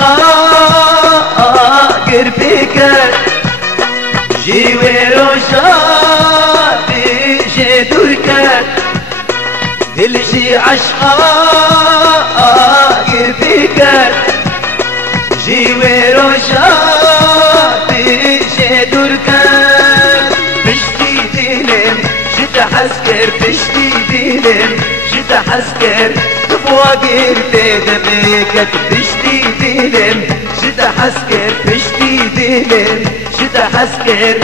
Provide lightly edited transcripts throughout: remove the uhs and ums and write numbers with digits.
عشقا قربك جيوي روشاتي جدورك دلشي عشقا قربك جيوي روشاتي جدورك بشتي ديلم جدا حسكر بشتي ديلم جدا حسكر فواقر دمك بشتي ديلم جدا حسكر بشتي ديلم جدا حسكر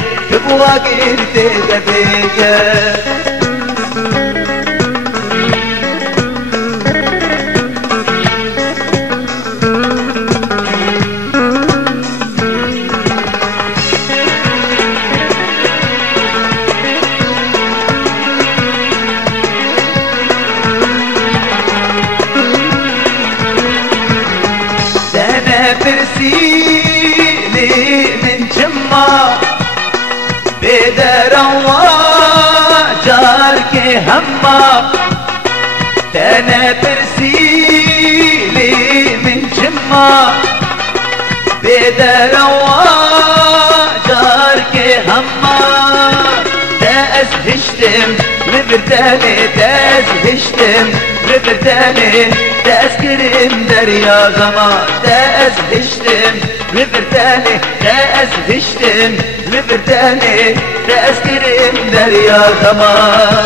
فواقر دمك برسيلي من جمع بدر جارك هما تانا برسيلي من جمع بدر جارك هما تاز هشتم لبرداني تاز هشتم لبرداني تأذكرم دريا غما تاز هشتم لبرداني تاز هشتم لبرداني تأذكرم دريا غما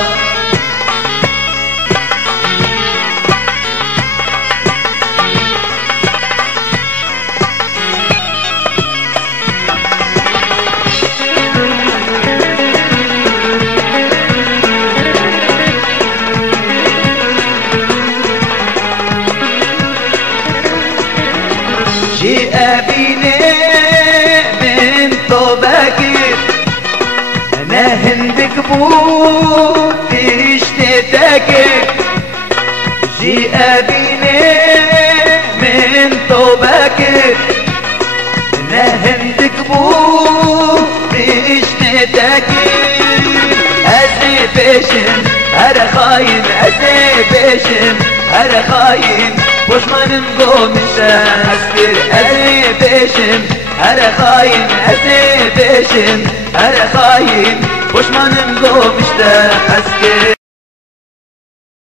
جي أبيني من طوباكر أنا هندك بوتي اشتتاكر جي أبيني من طوباكر أنا هندك بوتي اشتتاكر أزي بيشم هر خاين أزي بيشم هر خاين بوشمانم قومشم أسكر أزي بيشم هر خاين أزي بيشم هر خاين بوشمانم قومشم أسكر